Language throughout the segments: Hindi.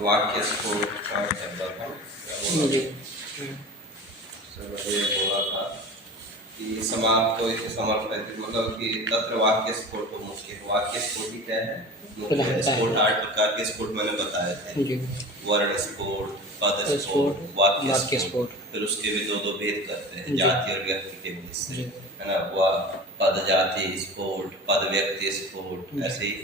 वाक्य स्फोट का शब्द था जी। ये बोला था कि समाप्त तो इसे समर्पित मतलब कि तत्र वाक्य स्फोट तो मुख्य वाक्य स्फोट ही क्या है मुख्य स्फोट 8 प्रकार के स्फोट मैंने बताए थे जी। वर्ण स्फोट पद स्फोट, स्फोट वाक्य वाक्य स्फोट स्फोट। फिर उसके भी दो भेद करते हैं जी। जाति और व्यक्ति के बीच से जी। है ना वह पद जाति स्फोट पद व्यक्ति स्फोट जी। ऐसे ही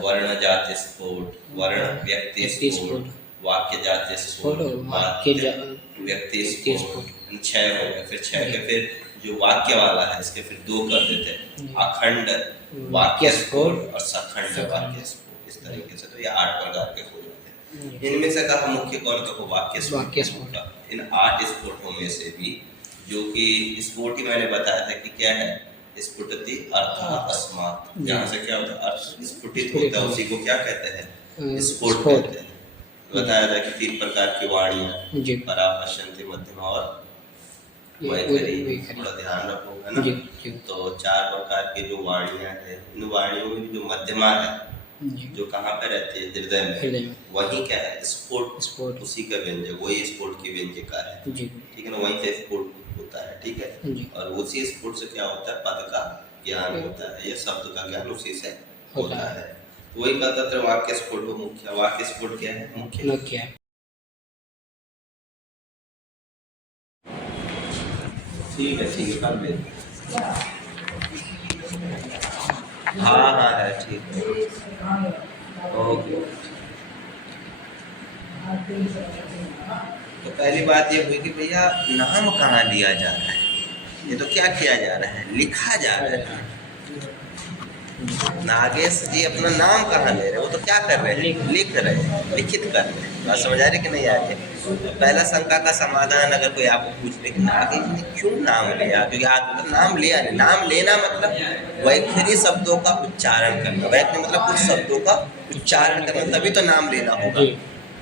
वर्ण जाति स्फोट वर्ण व्यक्ति स्फोट वाक्य जाति स्फोट वाक्य व्यक्ति व्यक्ति स्फोट 6 हो गए फिर 6 के फिर जो वाक्य वाला है इसके फिर 2 कर देते हैं अखंड वाक्य स्फोट और सखंड वाक्य स्फोट इस तरीके से तो ये 8 प्रकार के हो जाते हैं इनमें से कहा मुख्य कौन तो वाक्य स्फोट का इन 8 स्फोटों में से भी जो कि स्फोट ही मैंने बताया था कि क्या है स्फुटति अर्थात अस्मात् जहाँ से क्या होता है अर्थ स्फुटित होता है उसी को क्या कहते हैं स्फोट कहते हैं बताया था कि 3 प्रकार की वाणियां परा पश्यन्ति मध्यमा और वैखरी थोड़ा ध्यान रखो है ना तो 4 प्रकार की जो वाणियां है इन वाणियों में जो मध्यमा है जो कहाँ पे रहती है हृदय में वही क्या है स्फोट उसी का व्यंजक वही स्फोट की व्यंजिका है ठीक है ना वहीं से स्फोट होता है ठीक है और उसी स्फोट से क्या होता है पद का ज्ञान होता है या शब्द का ज्ञान उसी से होता है तो वही कहता था वाक्य स्फोट हो मुख्य वाक्य स्फोट क्या है मुख्य ठीक है कर ले हाँ है ठीक है ओके तो पहली बात ये हुई कि भैया नाम कहाँ लिया जा रहा है ये तो क्या किया जा रहा है लिखा जा रहा है नागेश जी अपना नाम कहाँ ले रहे हैं वो तो क्या कर रहे हैं लिख रहे हैं लिखित कर रहे हैं बात समझ आ रही कि नहीं आ रही तो पहला शंका का समाधान अगर कोई आपको पूछ ले कि नागेश जी ने क्यों नाम लिया क्योंकि आप तो नाम लिया नहीं नाम लेना मतलब वैखरी शब्दों का उच्चारण करना वैखरी मतलब कुछ शब्दों का उच्चारण करना तभी तो नाम लेना होगा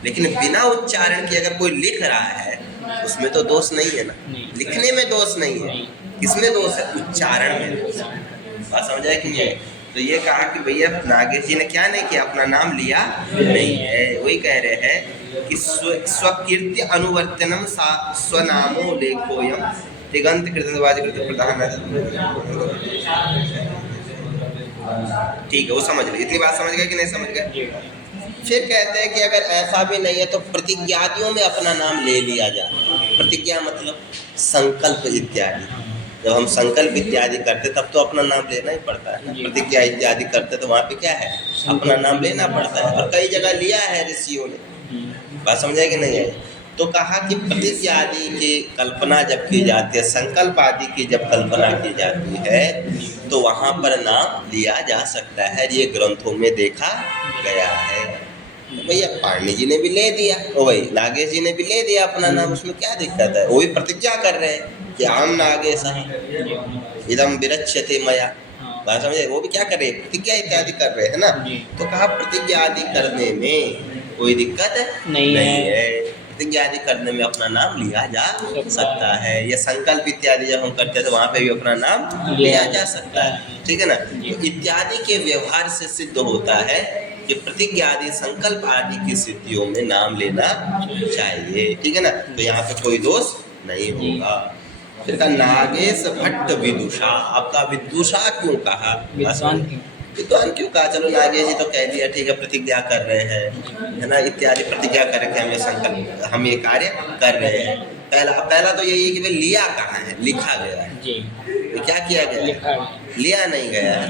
लेकिन बिना उच्चारण के अगर कोई लिख रहा है उसमें तो दोष नहीं है ना लिखने में दोष नहीं है किसमें दोष है उच्चारण में दोष है बात समझ आए कि नहीं तो ये कहा कि भैया नागेश जी ने क्या नहीं किया अपना नाम लिया नहीं है वही कह रहे हैं कि स्वकीर्ति अनुवर्तनम स्वनामो लेखोयम तिगंत कृतवाज कृत प्रधान ठीक है वो समझ गए इतनी बात समझ गए कि नहीं समझ गए फिर कहते हैं कि अगर ऐसा भी नहीं है तो प्रतिज्ञादियों में अपना नाम ले लिया जाए प्रतिज्ञा मतलब संकल्प इत्यादि जब हम संकल्प इत्यादि करते तब तो अपना नाम लेना ही पड़ता है प्रतिज्ञा इत्यादि करते तो वहाँ पे क्या है अपना नाम लेना पड़ता है और कई जगह लिया है ऋषियों ने बात समझे कि नहीं है तो कहा कि प्रतिज्ञा आदि की कल्पना जब की जाती है संकल्प आदि की जब कल्पना की जाती है तो वहाँ पर नाम लिया जा सकता है ये ग्रंथों में देखा गया है तो भैया पाणिनि जी ने भी ले दिया तो वही नागेश जी ने भी ले दिया अपना नाम उसमें क्या दिक्कत है वो भी प्रतिज्ञा कर रहे हैं कि आम नागेश इदम विरच्यते मया बात समझे वो भी क्या कर रहे हैं प्रतिज्ञा इत्यादि कर रहे हैं ना तो कहा प्रतिज्ञा आदि करने में कोई दिक्कत नहीं है प्रतिज्ञा आदि करने में अपना नाम लिया जा सकता है या संकल्प इत्यादि जब हम करते हैं तो वहाँ पे भी अपना नाम लिया जा सकता है ठीक है ना तो इत्यादि के व्यवहार से सिद्ध होता है कि प्रतिज्ञा आदि संकल्प आदि की स्थितियों में नाम लेना चाहिए ठीक है ना तो यहाँ पे कोई दोष नहीं होगा फिर कहा नागेश भट्ट विदुषा आपका विदुषा क्यों कहा विद्वान क्यों कहा चलो नागेश जी तो कह दिया ठीक है प्रतिज्ञा कर रहे हैं है ना इत्यादि प्रतिज्ञा करके हमें संकल्प हम ये कार्य कर रहे हैं पहला तो यही है कि भाई लिया कहाँ है लिखा गया है क्या किया गया लिया नहीं गया है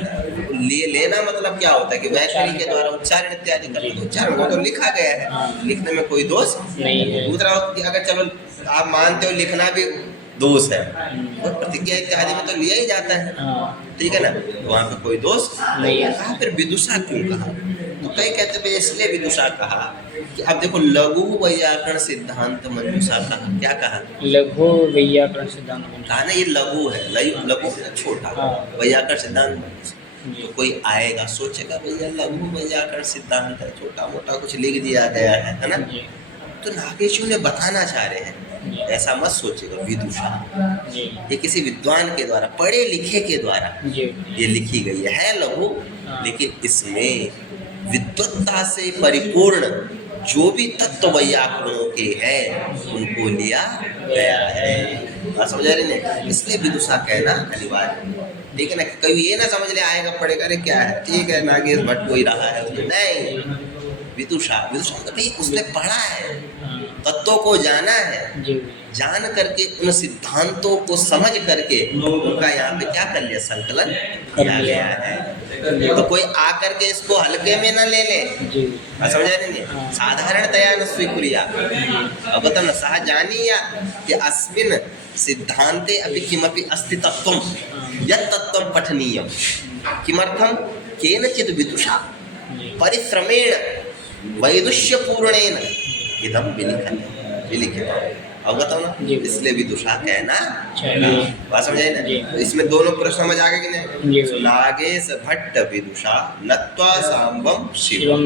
लेना मतलब क्या होता है कि वैखरी के द्वारा उच्चारण इत्यादि करना तो उच्चारण को तो लिखा गया है लिखने में कोई दोष नहीं है दूसरा अगर चलो आप मानते हो लिखना भी दोष है तो प्रतिज्ञा इत्यादि में तो लिया ही जाता है ठीक है ना तो वहाँ पे कोई दोष नहीं है कहा फिर विदुषा क्यों कहा तो कई कहते हैं इसलिए विदुषा कहा कि अब देखो लघु वैयाकरण सिद्धांत मंजूषा कहा क्या कहा लघु वैयाकरण सिद्धांत कहा ना ये लघु है लघु छोटा वैयाकरण सिद्धांत तो कोई आएगा सोचेगा भैया लघु वैयाकरण सिद्धांत है छोटा मोटा कुछ लिख दिया गया है ना तो नागेश ने बताना चाह रहे हैं ऐसा मत सोचेगा विदुषा ये किसी विद्वान के द्वारा पढ़े लिखे के द्वारा ये लिखी गई है लघु लेकिन इसमें विद्वत्ता से परिपूर्ण जो भी तत्व वैयाकरणों के हैं उनको लिया गया है। बात समझ आ रही है? इसलिए विदुषा कहना अनिवार्य, ठीक है ना। कभी ये ना समझ ले आएगा पड़ेगा, अरे क्या है, ठीक है नागेश भट्ट कोई रहा है, नहीं, विदुषा तो भाई उसने पढ़ा है, तत्वों को जाना है, जी जान करके उन सिद्धांतों को समझ करके उनका यहाँ पे क्या कर लिया, संकलन किया गया है। तो कोई आकर के इसको हल्के में ना ले ले, जी समझा नहीं, साधारणतया न स्वीकुर्या। अब बताओ ना, सह जानीया कि अस्मिन् सिद्धान्ते अपि किमपि अस्ति तत्त्वं यत् तत्त्वं पठनीयं, किमर्थं केनचित् विदुषा परिश्रमेण वैदुष्यपूर्णेन इदं विलिखितम्। अब बताओ ना, इसलिए विदुषा कहना बात समझाई ना। तो इसमें दोनों प्रश्न समझ आ गए कि नहीं? नागेश भट्ट विदुषा नत्वा सांबम शिवम,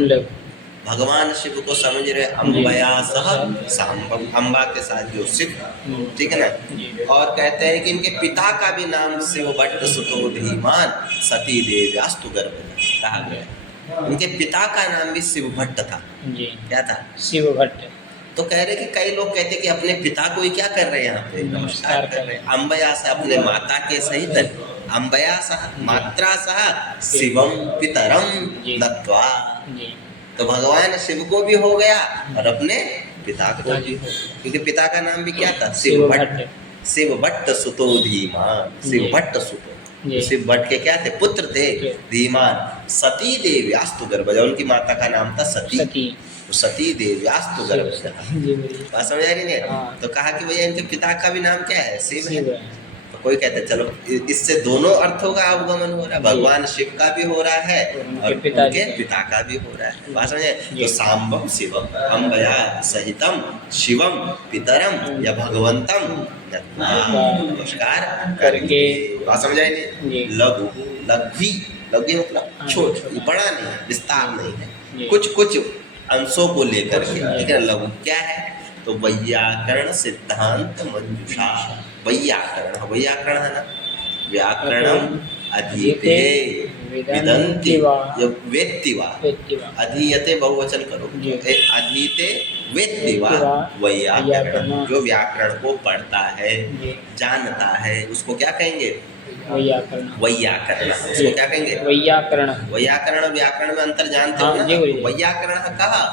भगवान शिव को समझ रहे अम्बया सह सांबम, अम्बा के साथ जो शिव, ठीक है ना। और कहते हैं कि इनके पिता का भी नाम शिव भट्ट सुतो धीमान सती देव्यास्तु गर्भ कहा गया। इनके पिता का नाम भी शिव भट्ट था। क्या था? शिव भट्ट। तो कह रहे कि कई लोग कहते कि अपने पिता को ही क्या कर रहे हैं, यहाँ पे नमस्कार कर रहे हैं। अम्बया सह, अपने माता के सहित, अम्बया सह मात्रा सह शिवम पितरम नत्वा। तो भगवान शिव को भी हो गया और अपने पिता को भी, क्योंकि पिता का नाम भी क्या था, शिव भट्ट। शिव भट्ट सुतो धीमान, शिव भट्ट सुतो, शिव भट्ट के क्या थे, पुत्र थे, धीमान सती देव्यास्तु गर्भ, उनकी माता का नाम था सती, सती देव्यास्तु गर्भ। बात समझ आ रही है? तो कहा कि भैया इनके पिता का भी नाम क्या है, शिव है। तो कोई कहता है चलो इससे दोनों अर्थों का अवगमन हो रहा है, भगवान शिव का भी हो रहा है और उनके पिता का भी हो रहा है। बात समझे? तो सांबम शिवम अम्बया सहितम शिवम पितरम या भगवंतम नमस्कार करके। बात समझ आई नहीं? लघु लघ्वी, लघ्वी मतलब छोट, बड़ा नहीं, विस्तार नहीं है, कुछ अंशों को लेकर के, ठीक है। लघु क्या है? तो वैयाकरण सिद्धांत मंजुषा, वैयाकरण, वैयाकरण है ना, व्याकरणम अधीते विदन्ति वेत्ति वा, अधीयते बहुवचन करो, अधीते वेत्ति वा वैयाकरण, जो व्याकरण को पढ़ता है, जानता है, उसको क्या कहेंगे, वैयाकरण। उसको क्या कहेंगे, वैयाकरण। वैयाकरण व्याकरण में अंतर जानते हो ना? वैयाकरण कहा,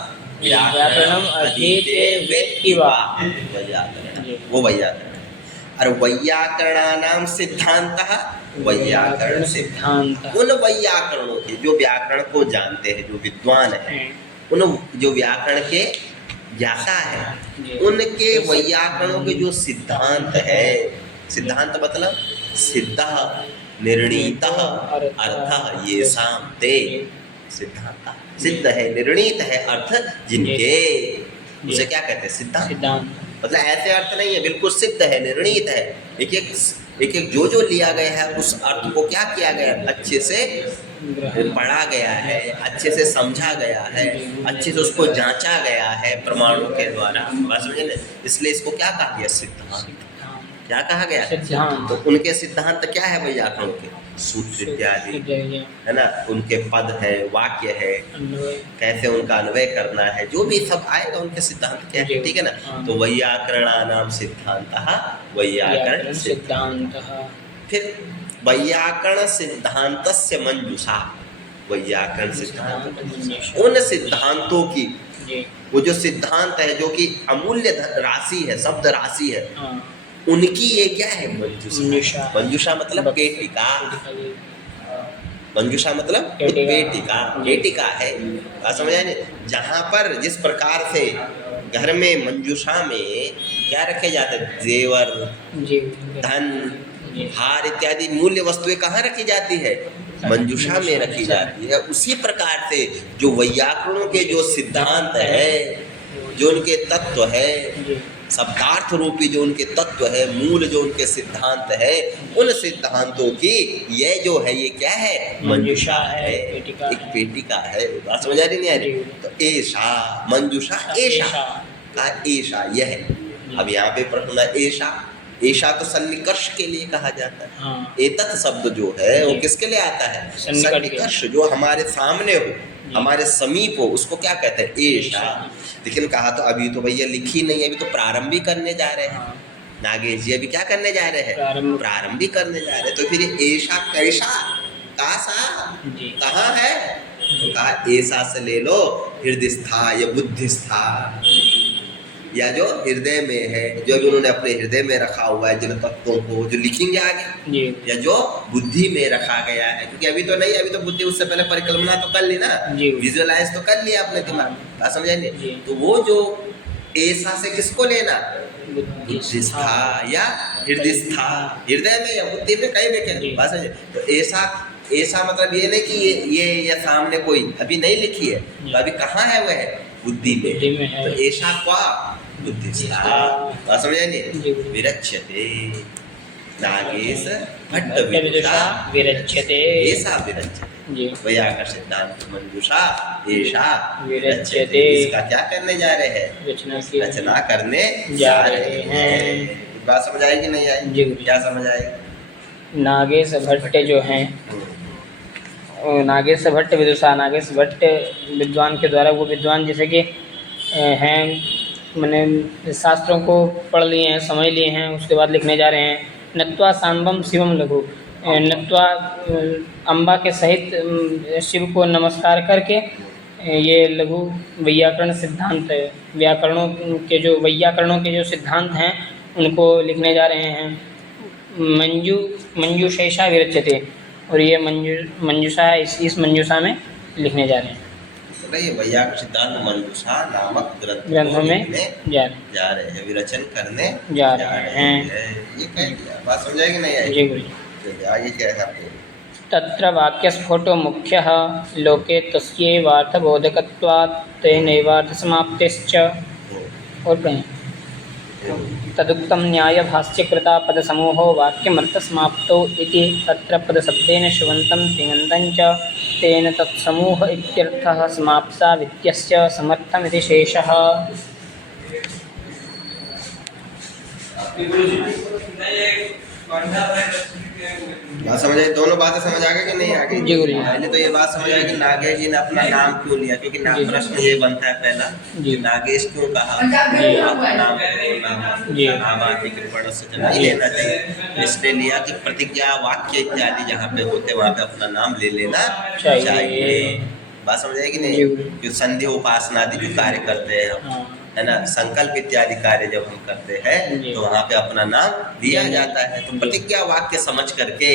व्याकरणम अधीते वेत्ति वा वैयाकरण, वो वैयाकरण। और वैयाकरणानाम सिद्धांतः, वैयाकरण सिद्धांत उन वैयाकरणों के जो व्याकरण को जानते हैं, जो विद्वान है, उन जो व्याकरण के ज्ञाता है, उनके वैयाकरणों के जो सिद्धांत है, सिद्धांत मतलब सिद्धः निर्णीतः अर्थः येषां ते सिद्धांत, सिद्ध है, निर्णीत है अर्थ जिनके, उसे क्या कहते हैं, सिद्धांत। मतलब ऐसे अर्थ नहीं है, बिल्कुल सिद्ध है, निर्णीत है, एक जो लिया गया है उस अर्थ को क्या किया गया, अच्छे से पढ़ा गया है, अच्छे से समझा गया है, अच्छे से उसको जांचा गया है प्रमाणों के द्वारा। बात समझे ना? इसलिए इसको क्या कहा गया, सिद्धांत। क्या कहा गया, सिद्धांत। तो उनके सिद्धांत क्या है व्याकरण के, सूत्र इत्यादि है ना, उनके पद है, वाक्य है, कैसे उनका अन्वय करना है, जो भी सब आएगा उनके सिद्धांत क्या है, ठीक है ना। तो वैयाकरणानाम सिद्धांतः, वैयाकरण सिद्धांत। फिर वैयाकरण सिद्धांतस्य मंजुषा, वैयाकरण सिद्धांत उन सिद्धांतों की, वो जो सिद्धांत है जो कि अमूल्य राशि है, शब्द राशि है, उनकी ये क्या है, मंजुषा। मंजुषा मतलब पेटिका, मंजुषा मतलब पेटिका, पेटिका है। समझ आए? जहाँ पर जिस प्रकार से घर में मंजुषा में क्या रखे जाते हैं, जेवर, धन, हार इत्यादि मूल्य वस्तुएं कहाँ रखी जाती है, मंजुषा में रखी जाती है। उसी प्रकार से जो वैयाकरणों के जो सिद्धांत है, जो उनके तत्व है, शब्दार्थ रूपी जो उनके तत्व है, मूल जो उनके सिद्धांत है, उन सिद्धांतों की ये जो है, ये क्या है, मंजुषा है, एक पेटिका है। बात समझ आ रही नहीं आ रही? तो ऐशा मंजुषा, ऐशा का ऐशा यह है। अब यहाँ पे प्रश्न है, ऐशा, ऐशा तो सन्निकर्ष के लिए कहा जाता है। एतत् शब्द जो है वो किसके लिए आता है, सन्निकर्ष, जो हमारे सामने हो, हमारे समीप हो उसको क्या कहते हैं? एषा। लेकिन कहा तो अभी तो भैया लिखी नहीं है, अभी तो प्रारंभ ही करने जा रहे हैं। हाँ, नागेश जी अभी क्या करने जा रहे हैं? प्रारंभ ही करने जा रहे हैं। तो फिर ये एषा कैसा, कासा, जी कहाँ है? तो कहा ऐसा से ले लो, हृदयस्था या बुद्धिस्था, या जो हृदय में है, जो भी उन्होंने अपने हृदय में रखा हुआ है जिन तत्वों को, जो लिखेंगे आगे, जी या जो बुद्धि में रखा गया है। क्योंकि अभी तो नहीं, अभी तो बुद्धि उससे पहले परिकल्पना तो कर ली ना, जी। विजुअलाइज तो कर लिया अपने दिमाग में, बात समझाइए। जी। तो वो जो ऐसा से किसको लेना? बुद्धिस्था हाँ, या हृदयस्था, हृदय में या बुद्धि में, कहीं भी जी। बात समझे। तो ऐसा, ऐसा मतलब ये नहीं कि ये सामने कोई अभी नहीं लिखी है, तो अभी कहाँ है वह? बुद्धि में है। तो ऐसा क्या? बुद्धिस्था, बात समझे नहीं? विरच्यते, नागेश भट्ट विदुषा विरच्यते, ऐसा विरच्यते। जी वैयाकरण सिद्धांत मंजूषा ऐसा विरच्यते। इसका क्या करने जा रहे हैं? रचना करने जा रहे हैं। बात समझ आएगी नहीं जी। आएगी? क्या समझ आएगी? नागेश भट्ट जो हैं, नागेश भट्ट विदुषा, नागेश भट्ट विद्वान के द्वारा, वो विद्वान जैसे कि हैं, मैंने शास्त्रों को पढ़ लिए हैं, समझ लिए हैं, उसके बाद लिखने जा रहे हैं। नत्वा सांबम शिवम लघु, नत्वा अम्बा के सहित शिव को नमस्कार करके ये लघु वैयाकरण सिद्धांत, व्याकरणों के जो वैयाकरणों के जो सिद्धांत हैं उनको लिखने जा रहे हैं। मंजूषा विरच्यते, और ये मंजूषा इस मंजूषा में लिखने जा रहे हैं। ये वैयाकरण सिद्धांत मंजूषा नामक ग्रंथों में जा रहे हैं, विरचन करने जा रहे हैं। ये कह दिया, बात समझाएगी नहीं आएगी? जी गुरु। आगे क्या है आपको? तत्र वाक्यस्फोटो मुख्यः लोके तस्यैवार्थबोधकत्वात् तेनैवार्थसमाप्तिश्च। और कहें तदुक्तं न्यायभाष्यकृता पदसमूहो वाक्यमर्थसमाप्तौ इति तत्र पदशब्देन श्रुवन्तं तिङन्तं च तेन तत्समूह इत्यर्थः समाप्ता वित्यस्य समर्थमिति शेषः। बात समझ आई? दोनों बातें समझ आ गई कि नहीं आ गई? जी गुरु जी। पहले तो ये बात समझ आई कि नागेश जी ने अपना नाम क्यों लिया, क्योंकि जी। प्रश्न ये बनता है पहला जी। कि नागेश क्यों कहा? जी। आपका नाम जी। नाम आदि के पढ़ से नहीं लेना चाहिए, इसलिए लिया कि प्रतिज्ञा वाक्य इत्यादि जहाँ पे होते वहाँ पे अपना नाम ले लेना चाहिए। बात समझ आएगी जी नहीं? गुरु। कि संध्या उपासना आदि जो कार्य करते हैं हम, हाँ, है ना, संकल्प इत्यादि कार्य जब हम करते हैं जी। तो वहाँ पे अपना नाम दिया जाता है। तो प्रतिज्ञा वाक्य समझ करके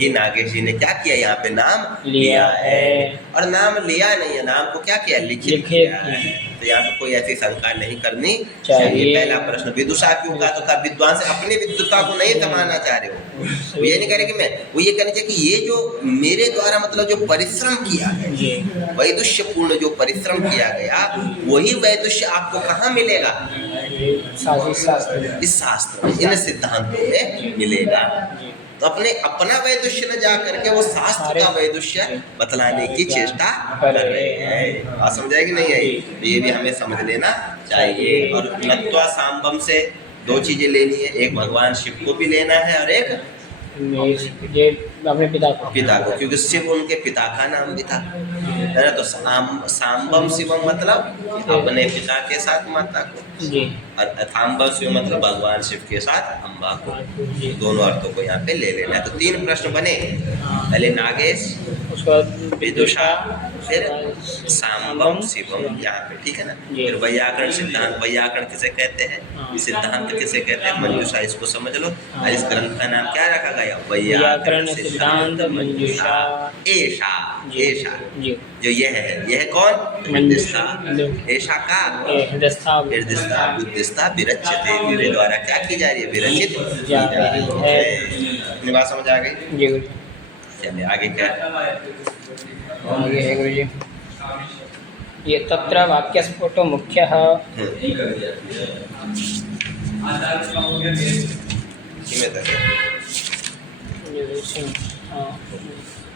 ही नागेश जी ने क्या किया? यहाँ पे नाम लिया है। और नाम लिया नहीं है, नाम को क्या किया? लिखित किया है। तो यहाँ पे कोई ऐसी शंका नहीं करनी चाहिए। पहला प्रश्न विदुषा क्यों कहा? तो कहा विद्वान से अपनी विद्वता को नहीं समाना चाह रहे हो, वो ये नहीं कह रहे कि मैं, वो ये कहना चाहिए कि ये जो मेरे द्वारा मतलब जो परिश्रम किया गया, वैदुष्य पूर्ण जो परिश्रम किया गया, वही वैदुष्य आपको कहाँ मिलेगा? इस शास्त्र में, इन सिद्धांतों में मिलेगा। तो अपने अपना वैदुष्य न जा करके वो शास्त्र का वैदुष्य बतलाने की चेष्टा कर रहे हैं। बात समझाएगी नहीं आई? तो ये भी हमें समझ लेना चाहिए। और नत्वा सांबम से दो चीजें लेनी है, एक भगवान शिव को भी लेना है और एक ये अपने पिता को, क्योंकि शिव उनके पिता का नाम भी था, है ना। तो सांबम शिवम मतलब अपने पिता के साथ माता को, और अथाम्बम शिव मतलब भगवान शिव के साथ अम्बा को। दोनों अर्थों को यहाँ पे ले लेना है। तो तीन प्रश्न बने, पहले नागेश, विदुषा, फिर सांबम शिवम, यहाँ पे ठीक है ना। फिर वैयाकरण सिद्धांत, वैयाकरण किसे कहते हैं? सिद्धांत किसे कहते हैं? मंजूषा, इसको समझ लो। और इस ग्रंथ का नाम क्या रखा गया? वैयाकरण सिद्धांत मंजूषा ऐसा। ऐसा जो ये है कौन? हृदयस्था। ऐसा का हृदयस्था बुद्धिस्था विरच्यते, मेरे द्वारा क्या की जा रही है? विरचित की जा रही है। अपनी बात समझ आ गई? चलिए आगे क्या आगे है गुरु जी। ये तत्र वाक्यस्फोटो मुख्यः,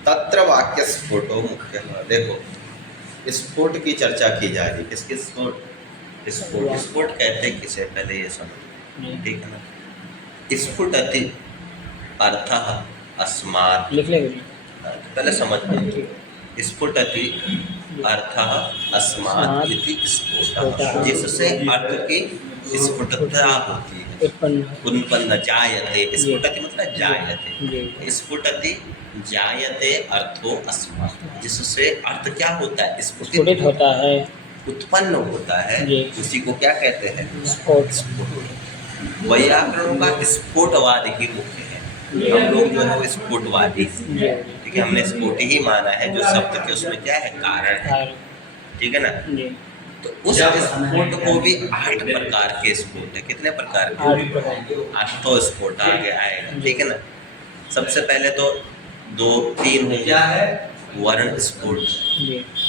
तत्र वाक्य स्फोटो मुख्य। देखो स्फोट की चर्चा की जा रही है। किसके स्फोट? स्फोट। स्फोट कहते हैं किसे? पहले ये समझ, ठीक है ना। स्फुटति अर्थः अस्मात्, लिख ले। पहले समझ लो। स्फुटति अर्थः अस्मात् इति स्फुटः, जिससे अर्थ की स्फुटता होती है। उत्पन्न जायते, स्फुटति मतलब जायते, स्फुटति जायते अर्थो अस्मात्, जिससे अर्थ क्या होता है? स्फुटित होता है, उत्पन्न होता है, उसी को क्या कहते हैं? स्फोट। व्याकरणों का स्फोटवाद ही मुख्य है। हम लोग जो है वो स्फोटवादी, ठीक है, हमने स्फोट ही माना है, जो शब्द के उसमें क्या है? कारण है, ठीक है ना। तो उस स्फोट को भी 8 प्रकार के स्फोट है। कितने प्रकार के? 8 तो स्फोट आगे आएगा, ठीक है ना। सबसे पहले तो 2-3 होंगे, वर्ण स्फोट,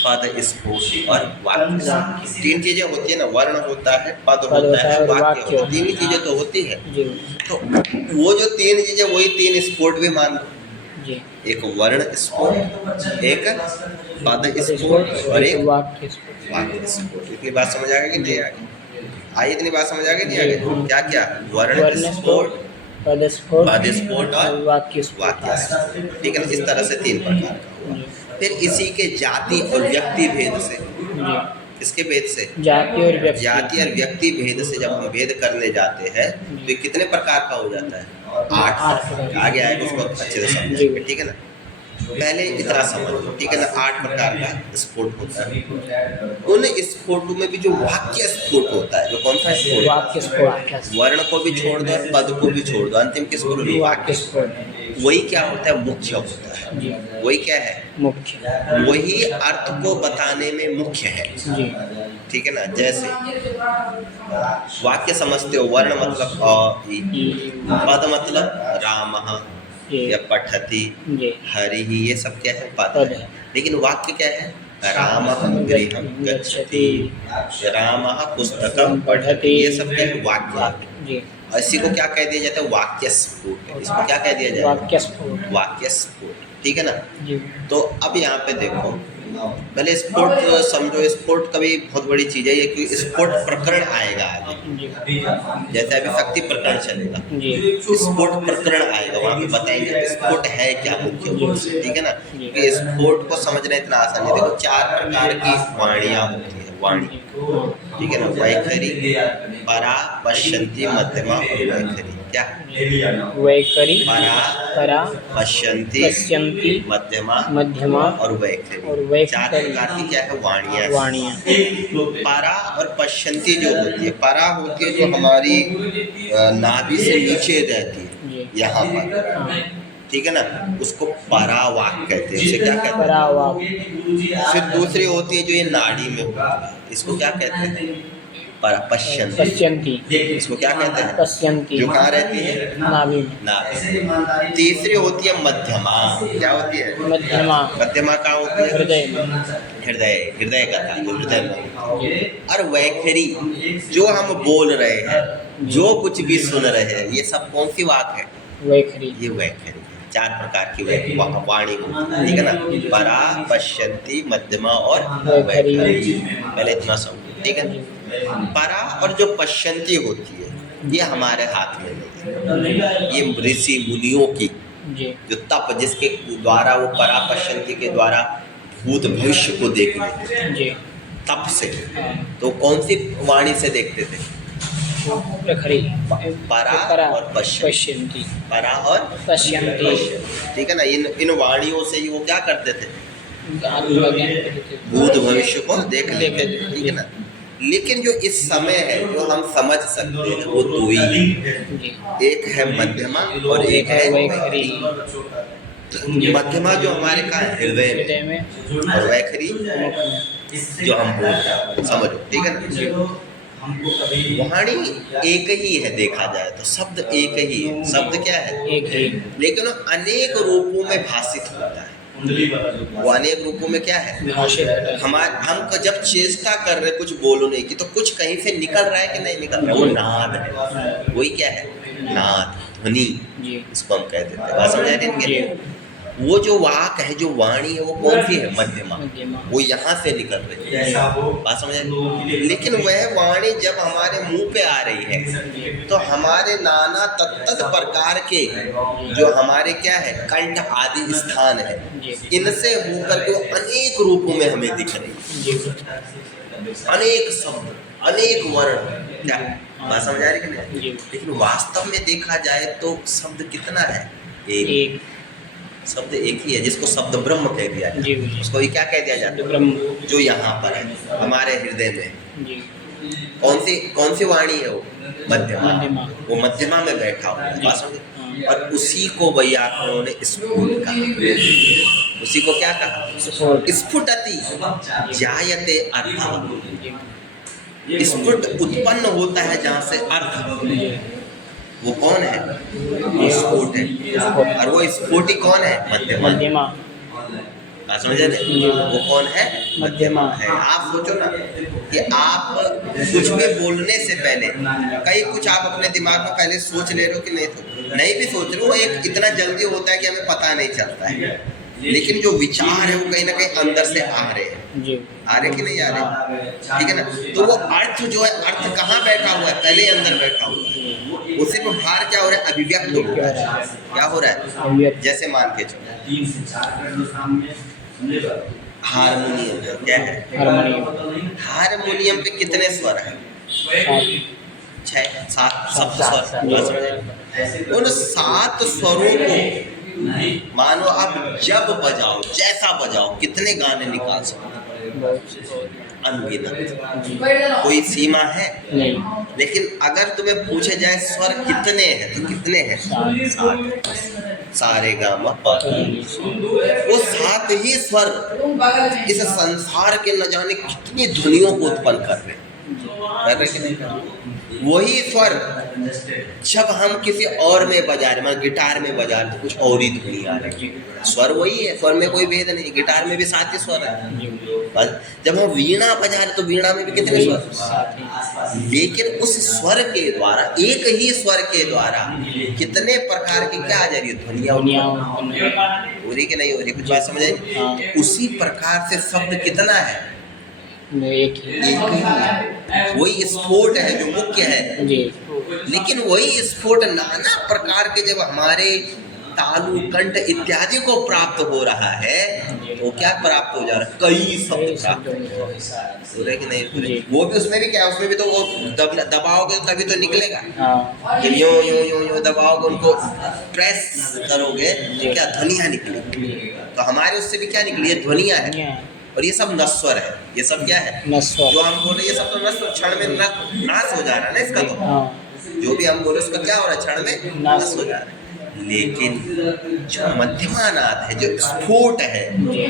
पद स्फोट और वाक्य स्फोट। 3 चीजें होती है ना, वर्ण होता है, पद होता है, वाक्य होता है, 3 ही चीजें तो होती है। तो वो जो 3 चीजें, वही 3 स्फोट भी मान लो, एक वर्ण स्फोट, एक पद स्फोट और एक वाक्य स्फोट। इतनी बात समझ आ गई कि नहीं आ गई? आई इतनी बात समझ आ गई नहीं आ गई? क्या क्या? वर्ण स्फोट, पद स्फोट और वाक्य स्फोट, ठीक है ना। इस तरह से 3 प्रकार का हुआ। फिर इसी के जाति और व्यक्ति भेद से, इसके भेद से, जाति और व्यक्ति भेद से जब हम भेद करने जाते हैं तो ये कितने प्रकार का हो जाता है? 8। आगे आएगा उसको अच्छे से समझेंगे, ठीक है ना। पहले इतना समझ लो, ठीक है ना। 8 प्रकार का स्फोट होता है। उन स्फोटों में भी जो वाक्य स्फोट होता है, जो कौन सा स्फोट? वाक्य स्फोट। वर्ण को भी छोड़ दो और पद को भी छोड़ दो, अंतिम किसको? वाक्य स्फोट। वही क्या होता है? मुख्य होता है। वही क्या है? मुख्य। वही अर्थ को बताने में मुख्य है, ठीक है ना। जैसे वाक्य समझते हो, वर्ण मतलब पद मतलब रामः या पठति, हरि, ये सब क्या है? पद है। लेकिन वाक्य क्या है? रामः गृहं गच्छति, रामः पुस्तकं पठति, ये सब क्या है? वाक्य है। इसी को क्या कह दिया जाता है? वाक्य स्फोट। इसको क्या कह दिया जाता है? वाक्य स्फोट, ठीक है ना। तो अब यहाँ पे देखो, पहले स्फोट समझो। स्फोट कभी बहुत बड़ी चीज है ये, क्योंकि स्फोट प्रकरण आएगा आगे, जैसे अभी शक्ति प्रकरण चलेगा, स्फोट प्रकरण आएगा, वहाँ पे बताएंगे स्फोट है क्या मुख्य रूप से, ठीक है ना। क्योंकि स्फोट को समझना इतना आसान है। देखो 4 प्रकार की वाणियाँ होती है, वाणी, ठीक है ना। वैखरी, परा, पश्यन्ती, मध्यमा और वैखरी। क्या? वैखरी, परा, पश्यन्ती, मध्यमा और वैखरी। 4 प्रकार की क्या है? वाणियाँ। परा और पश्यन्ती जो होती है, परा होती है जो हमारी नाभि से नीचे रहती है, यहाँ पर, ठीक है ना, उसको परावाक कहते हैं। उसे क्या कहते हैं? परावाक। फिर दूसरी होती है जो ये नाड़ी में होती है, इसको क्या कहते हैं? पश्यन्ती। इसको क्या कहते हैं? पश्यन्ती। जो कहाँ रहती है? नाभि में। तीसरी होती है मध्यमा। क्या होती है? मध्यमा। मध्यमा कहाँ होती है? हृदय में। हृदय का था, जो हृदय में। और वैखरी, जो हम बोल रहे हैं, जो कुछ भी सुन रहे हैं, ये सब कौन सी वाक है? वैखरी। ये वैखरी। 4 प्रकार की वाणी होती है, ठीक है ना। परा, पश्यन्ती, मध्यमा और वैखरी। पहले इतना समझो, ठीक है। परा और जो पश्यन्ती होती है, ये हमारे हाथ में नहीं है। ये ऋषि मुनियों की जो तप, जिसके द्वारा वो परा पश्यन्ती के द्वारा भूत भविष्य को देख लेते थे, तप से। तो कौन सी वाणी से देखते थे? परा और पश्यन्ती। परा और पश्यन्ती, ठीक है ना। इन वाणियों से ही वो क्या करते थे? भूत भविष्य को देख लेते थे, ठीक है ना। लेकिन जो इस समय है, जो हम समझ सकते हैं, वो 2 ही है। एक है मध्यमा और एक है वैखरी। मध्यमा जो हमारे कहाँ है? हृदय में। और वैखरी जो हम बोलते हैं, समझो, ठीक है ना। वाणी एक ही है, देखा जाए तो शब्द एक ही है। शब्द क्या है? एक ही, लेकिन वो अनेक रूपों में भाषित होता है। वो अनेक रूपों में क्या है? हम जब चेष्टा कर रहे कुछ बोलने की, तो कुछ कहीं से निकल रहा है कि नहीं निकल रहा है? वो नाद है। वही क्या है? नाद, ध्वनि, इसको हम कह देते हैं। बात समझ आ रही है? वो जो वाक है, जो वाणी है, वो कौन सी है? मध्यमा। मध्यमा। वो यहाँ से निकल रही है, बात समझे? लेकिन वह वाणी जब हमारे मुंह पे आ रही है तो हमारे नाना तत्त प्रकार के जो हमारे क्या है, कंठ आदि स्थान है, इनसे होकर के वो अनेक रूपों में हमें दिख रही है, अनेक शब्द, अनेक वर्ण, क्या बात समझ आ रही कि नहीं? लेकिन वास्तव में देखा जाए तो शब्द कितना है? एक शब्द एक ही है, जिसको शब्द ब्रह्म कह दिया जाए। उसको ये क्या कह दिया जाता है? ब्रह्म। जो यहाँ पर है हमारे हृदय में, कौन सी वाणी है वो? मध्यमा। वो मध्यमा में बैठा हुआ है, बात समझे? और उसी को व्याकरणों ने स्फुट कहा। उसी को क्या कहा? स्फुटति जायते अर्थ। स्फुट उत्पन्न होता है जहाँ से अर्थ, वो कौन है? स्फुट है। और वो स्फुटी कौन है? मध्यमा। बात समझे नहीं? वो कौन है? मध्यमा है। आप सोचो ना कि आप कुछ भी बोलने से पहले कहीं कुछ आप अपने दिमाग में पहले सोच ले रहे हो कि नहीं भी सोच रहे हो, वो एक इतना जल्दी होता है कि हमें पता नहीं चलता है, लेकिन जो विचार है वो कहीं ना कहीं अंदर से आ रहे हैं, आ रहे कि नहीं आ रहे? ठीक है ना? तो वो अर्थ जो है, अर्थ कहाँ बैठा हुआ है? पहले अंदर बैठा हुआ है, उसी पर बाहर क्या हो रहा है? अभिव्यक्त हो रहा है। क्या हो रहा है? जैसे मान के चलो हारमोनियम है, क्या है? हारमोनियम पे कितने स्वर हैं? 6 7 स्वर। उन 7 स्वरों को मानो आप जब बजाओ, जैसा बजाओ, कितने गाने निकाल सकते? अनगिनत, कोई सीमा है नहीं। लेकिन अगर तुम्हें पूछे जाए स्वर कितने हैं तो कितने हैं? 7। सारे गा मा पा। वो 7 ही स्वर इस संसार के न जाने कितनी ध्वनियों को उत्पन्न कर रहे हैं। वही स्वर जब हम किसी और में बजा रहे, मतलब गिटार में बजा रहे, तो कुछ और ही ध्वनि आ रही है। स्वर वही है, स्वर में कोई भेद नहीं। गिटार में भी 7 ही स्वर है। जब हम वीणा बजा रहे तो वीणा में भी कितने स्वर? लेकिन उस स्वर के द्वारा, एक ही स्वर के द्वारा कितने प्रकार की क्या आ जा रही है? ध्वनियाँ हो रही कि नहीं हो रही? कुछ बात समझ आई? उसी प्रकार से शब्द कितना है? एक ही। वही स्फोट है जो मुख्य है, लेकिन वही स्फोट नाना प्रकार के जब हमारे तालु, कंठ इत्यादि को प्राप्त हो रहा है तो क्या प्राप्त हो जा रहा है? कई शब्द प्राप्त हो रहे कि नहीं? वो भी उसमें भी क्या, उसमें भी तो वो दबाओगे तभी तो निकलेगा। यूं यूं यूं यूं दबाओगे, उनको प्रेस करोगे, क्या ध्वनियाँ निकलेगी। तो हमारे उससे भी क्या निकली है? ध्वनियाँ है। और ये सब नस्वर है। ये सब क्या है? नस्वर। जो हम बोले ये सब तो नस्वर, क्षण में नाश हो जा रहा है ना इसका। तो जो भी हम बोले उसका क्या हो रहा है? क्षण में नाश हो जा रहा है। लेकिन जो मध्यमानाद है, जो स्फोट है,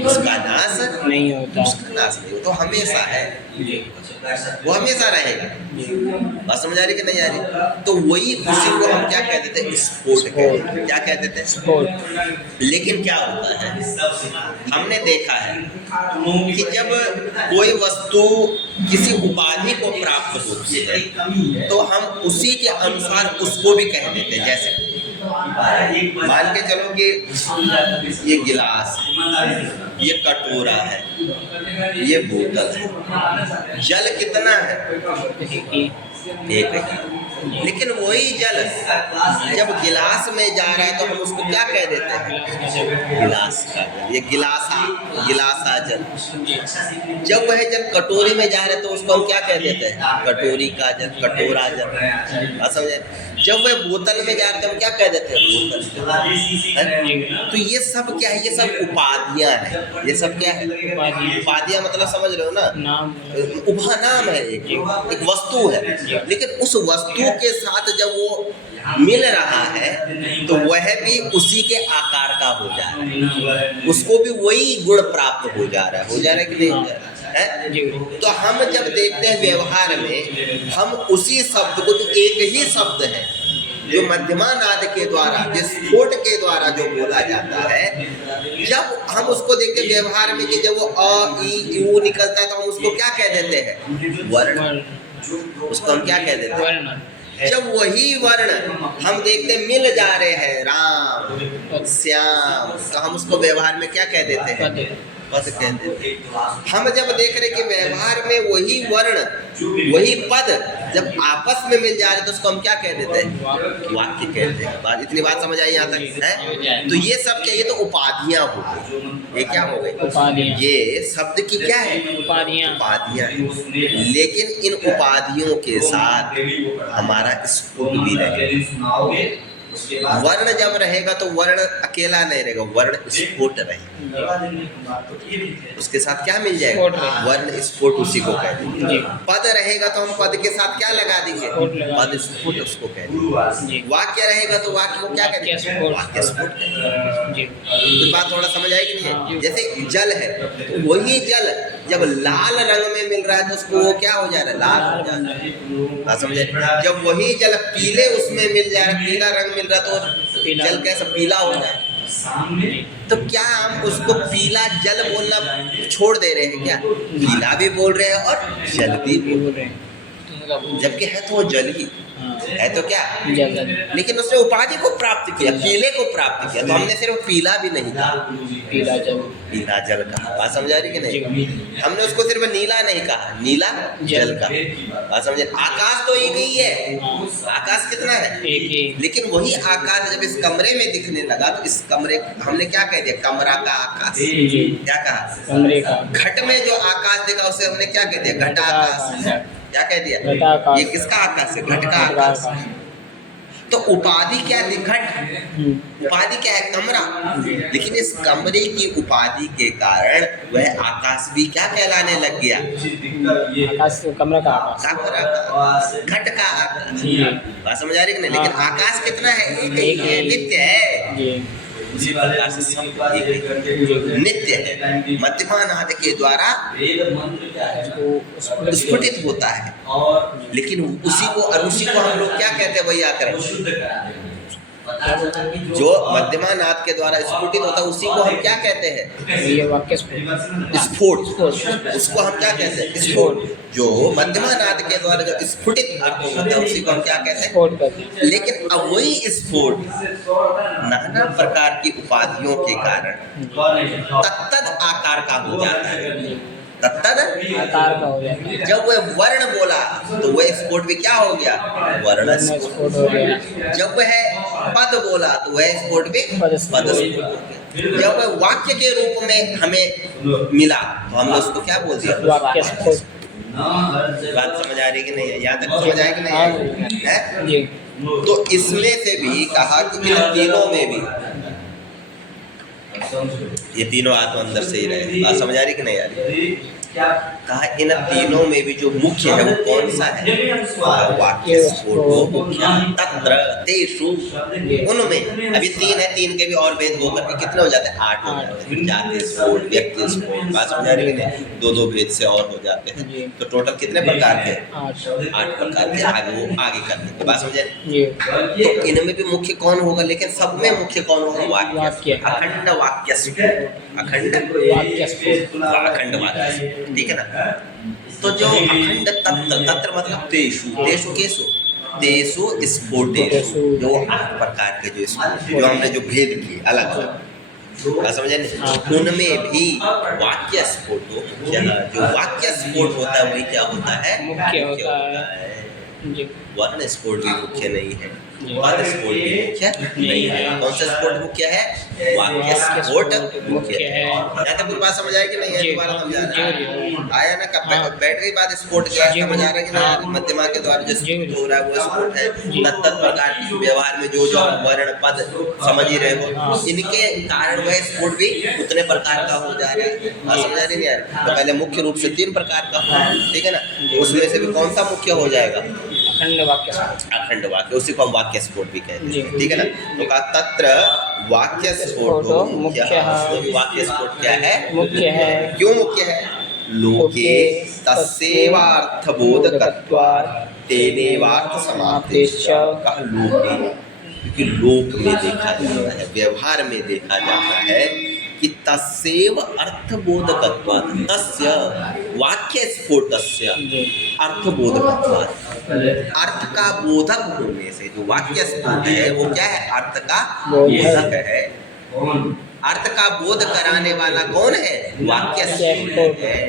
उसका नाश नहीं होता। उसका नाश नहीं होता, तो हमेशा है, वो हमेशा रहेगा। बात समझ आ रही कि नहीं आ रही? तो वही उसी को हम क्या कह देते हैं? स्फोट। क्या कह देते हैं? स्फोट। लेकिन क्या होता है, हमने देखा है कि जब कोई वस्तु किसी उपाधि को प्राप्त होती है तो हम उसी के अनुसार उसको भी कह देते हैं। जैसे मान के चलो कि ये गिलास है, ये कटोरा है, ये बोतल है। जल कितना है? एक है। लेकिन वही जल जब गिलास में जा रहा है तो हम उसको क्या कह देते हैं? गिलास का जल। ये गिलासा जल। जब वह जब कटोरी में जा रहे तो उसको हम क्या कह देते हैं? कटोरी का जल, कटोरा जल। समझे? जब वह बोतल में जा रहे तो हम क्या कह देते हैं? बोतल। तो ये सब क्या है? ये सब उपाधियां हैं। ये सब क्या है? उपाधियां। मतलब समझ रहे हो ना? उपनाम है, एक वस्तु है। लेकिन उस वस्तु के साथ जब वो मिल रहा है तो वह भी उसी के आकार का हो जा रहा है, उसको भी वही गुण प्राप्त हो जा रहा है। हो जा रहा है कि नहीं हो जा रहा है? तो हम जब देखते हैं व्यवहार में, हम उसी शब्द को, जो एक ही शब्द है जो मध्यमानाद के द्वारा, जिस स्फोट के द्वारा जो बोला जाता है, जब हम उसको देखते व्यवहार में कि जब वो अ ई उ निकलता है तो हम उसको क्या कह देते हैं? वर्ण। उसको हम क्या कह देते हैं? जब वही वर्ण हम देखते मिल जा रहे हैं, राम श्याम, तो हम उसको व्यवहार में क्या कह देते हैं? पद कह देते हैं। हम जब देख रहे कि व्यवहार में वही वर्ण वही पद जब आपस में मिल जा रहे तो उसको हम क्या कह देते हैं? वाक्य कहते हैं। बात इतनी बात समझ आई यहाँ तक है? तो ये सब क्या, ये तो उपाधियां हो गई। ये क्या हो गई? ये शब्द की क्या है? उपाधियां हैं। लेकिन इन उपाधियों के साथ हमारा स्फुट भी रहेगा। वर्ण जब रहेगा तो वर्ण अकेला नहीं रहेगा, वर्ण स्फुट रहेगा। उसके साथ क्या मिल जाएगा? वर्ण स्फुट, उसी को कह देंगे। पद रहेगा तो हम पद के साथ क्या लगा देंगे? पद स्फुट, उसको कह देंगे। वाक्य रहेगा तो वाक्य को क्या कहेंगे? वाक्य स्फुट। तो बात थोड़ा समझ आएगी नहीं है? जैसे जल है, तो वही जल जब लाल रंग में मिल रहा है तो उसको वो क्या हो जा रहा है? लाल हो जा रहा है। बात समझे? जब वही जल पीले उसमें मिल जा रहा है, पीला रंग मिल रहा तो जल कैसा पीला हो जाए? तो क्या हम उसको पीला जल बोलना छोड़ दे रहे हैं क्या? पीला भी बोल रहे हैं और जल भी बोल रहे हैं, जबकि है तो वो जल ही है। तो क्या? लेकिन उसने उपाधि को प्राप्त किया, पीले को प्राप्त किया, तो हमने सिर्फ पीला भी नहीं कहा, पीला जल कहा। बात समझ आ रही कि नहीं? हमने उसको सिर्फ नीला नहीं कहा, नीला जल का। बात समझे? आकाश तो एक ही है, आकाश कितना है? एक ही। लेकिन वही आकाश जब इस कमरे में दिखने लगा तो इस कमरे हमने क्या कह दिया? कमरा का आकाश। क्या कहा? कमरे का। घट में जो आकाश देखा उसे हमने क्या कह दिया? घटाकाश। क्या कह दिया? ये किसका आकाश है? घट का आकाश। तो उपाधि क्या थी? घट। उपाधि क्या है? कमरा। लेकिन इस कमरे की उपाधि के कारण वह आकाश भी क्या कहलाने लग गया? आकाश, कमरा का आकाश, घट का आकाश। बात समझ आ रही है कि नहीं? लेकिन आकाश कितना है? एक है, नित्य है। उसी प्रकार से सब नित्य है, मध्यमानाद के द्वारा स्फुटित होता है। लेकिन उसी को हम लोग क्या कहते हैं? वही आकर जो मध्यमानाद के द्वारा स्फुटित होता है उसी को हम क्या कहते हैं? ये वाक्य स्फोट। उसको हम क्या कहते हैं? स्फोट। जो मध्यमानाद के द्वारा जो स्फुटित होता है उसी को हम क्या कहते हैं? लेकिन अब वही स्फोट नाना प्रकार की उपाधियों के कारण तत्तद आकार का हो जाता है। तत्तद आकार का हो जाता है। जब वह वर्ण बोला तो वह स्फोट भी क्या हो गया? वर्ण स्फोट हो गया। जब वह पद बोला तो वह स्फोट भी पद स्फोट हो गया। जब वह वाक्य के रूप में हमें मिला तो हमने उसको क्या बोल दिया? वाक्य स्फोट। बात समझ आ रही कि नहीं? यहाँ तक समझ आएगी नहीं है? तो इसमें से भी कहा कि इन तीनों में भी ये तीनों आत्मा अंदर से ही रहे। बात समझ आ रही कि नहीं आ रही? कहा इन तीनों में भी जो मुख्य है वो कौन सा है? वाक्य स्फोट मुख्य। तत्र तेषु, उनमें अभी तीन है, तीन के भी और भेद होकर के कितने हो जाते हैं? 8 हो जाते हैं। जाति स्फोट, व्यक्ति स्फोट। बात समझ आ रही है? 2 भेद से और हो जाते हैं। तो टोटल कितने प्रकार के? 8 प्रकार के। आगे वो आगे करने की बात समझे? तो इनमें भी मुख्य कौन होगा? लेकिन सब में मुख्य कौन होगा? वाक्य। अखंड वाक्य स्फोट, अखंड वाक्य स्फोट, अखंड वाक्य। ठीक है ना? तो जो अखंड तत्र मतलब तेषु, तेषु केषु, तेषु स्फोटेषु, जो 8 प्रकार के जो स्फोट जो हमने जो भेद किए अलग अलग, समझे नहीं? उनमें भी वाक्य स्फोट जो वाक्य स्फोट होता है वही क्या होता है? मुख्य होता है। वर्ण स्फोट भी मुख्य नहीं है, पद स्फोट भी मुख्य नहीं है। कौन सा स्फोट मुख्य है? वाक्य स्फोट मुख्य है। यहाँ तक पूरी बात समझ आएगी नहीं है? दोबारा समझा आया ना? कब बैठ गई बात? स्फोट क्या समझ आ रहा है कि नहीं? मध्यमा के द्वारा जो स्फोट हो रहा है वो स्फोट है। तत्त प्रकार की व्यवहार में जो जो वर्ण पद समझ ही रहे हो, इनके कारण वह स्फोट भी उतने प्रकार का हो जा रहा है। बात समझ आ रही नहीं आ रही? तो पहले मुख्य रूप से 3 प्रकार का, ठीक है ना? उसमें से भी कौन सा मुख्य हो जाएगा? अखंड वाक्य स्फोट। अखंड वाक्य, उसी को हम वाक्य स्फोट भी कहते हैं। ठीक है ना? तो कहा तत्र वाक्य स्फोट मुख्य। वाक्य स्फोट क्या है? मुख्य है। क्यों मुख्य है? लोके तस्यैवार्थबोधकत्वात् तेनेवार्थ समाप्तेश्च। कहा लोके, क्योंकि लोक में देखा जाता है, व्यवहार में देखा जाता है कि तस्यैव अर्थबोधकत्वात्, तस्य वाक्य स्फोटस्य अर्थबोधकत्वात्, अर्थ का बोधक होने से जो वाक्य स्फोट है वो क्या है? अर्थ का बोधक है। अर्थ का बोध कराने वाला कौन है? वाक्य स्फोट है,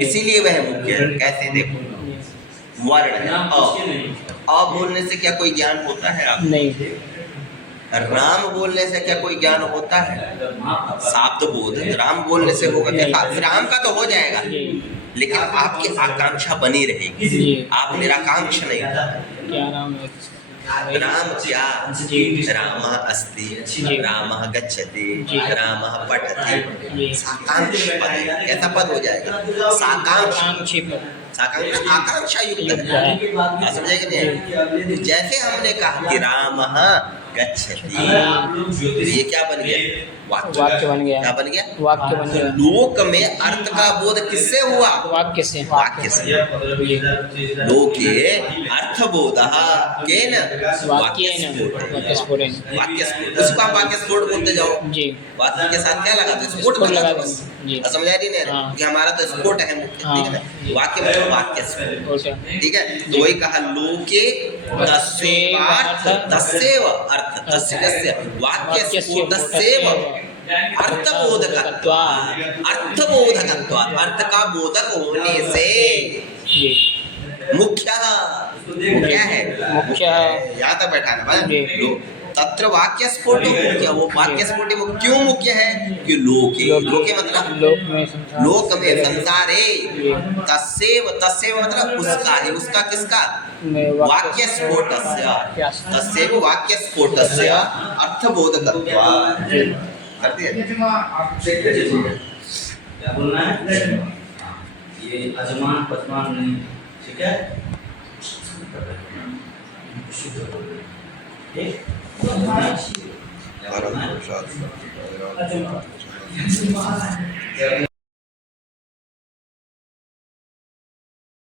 इसीलिए वह मुख्य है। कैसे? देखो, वर्ण है अ बोलने से क्या कोई ज्ञान होता है? आप नहीं। राम बोलने से क्या कोई ज्ञान होता है? शाब्द बोध राम बोलने से होगा क्या? राम का तो हो जाएगा, लेकिन आपकी आकांक्षा बनी रहेगी, आप निराकांक्ष नहीं। क्या राम है? राम क्या? रामः अस्ति, रामः गच्छति, रामः पठति। साकांक्ष पद है। कैसा पद हो जाएगा? साकांक्ष। साकांक्ष आकांक्षा युक्त है। समझे कि नहीं? जैसे हमने कहा कि रामः गच्छति, ये क्या बन गया? वाक्य बन गया। क्या बन गया? वाक्य बन गया। लोक में अर्थ का बोध किससे हुआ? वाक्य से। वाक्य से। लोके अर्थबोधः केन? वाक्यस्फोटेन। वाक्यस्फोट। उसको आप वाक्यस्फोट बोलते जाओ जी। वाक्य के साथ क्या लगाते हैं? स्फोट स्फोट लगा लगा दो। जी। समझ आ रही नहीं? हाँ। कि हमारा तो स्फोट है मुख्य, ठीक है ना? वाक्य मतलब वाक्यस्फोट, ठीक है? तो वही कहा लोके तस्यैवार्थ, तस्यैव अर्थ, तस्य वाक्यस्फोटस्यैव अर्थबोधकत्वात्, अर्थबोधकत्वात्, अर्थ का बोधक होने से मुख्य है। मुख्य है। यहाँ तक बैठाना बस। तत्र वाक्य स्फोट मुख्य, वो वाक्य स्फोट क्यों मुख्य है? कि लोके, लोके मतलब लोक में, संसारे। तस्यैव, तस्यैव मतलब उसका है, उसका किसका? वाक्य स्फोटस्य, तस्यैव वाक्य स्फोटस्य अर्थबोधकत्वात्। कर दिया? क्या बोलना है? ये अजमान पजमान नहीं, ठीक है? ठीक?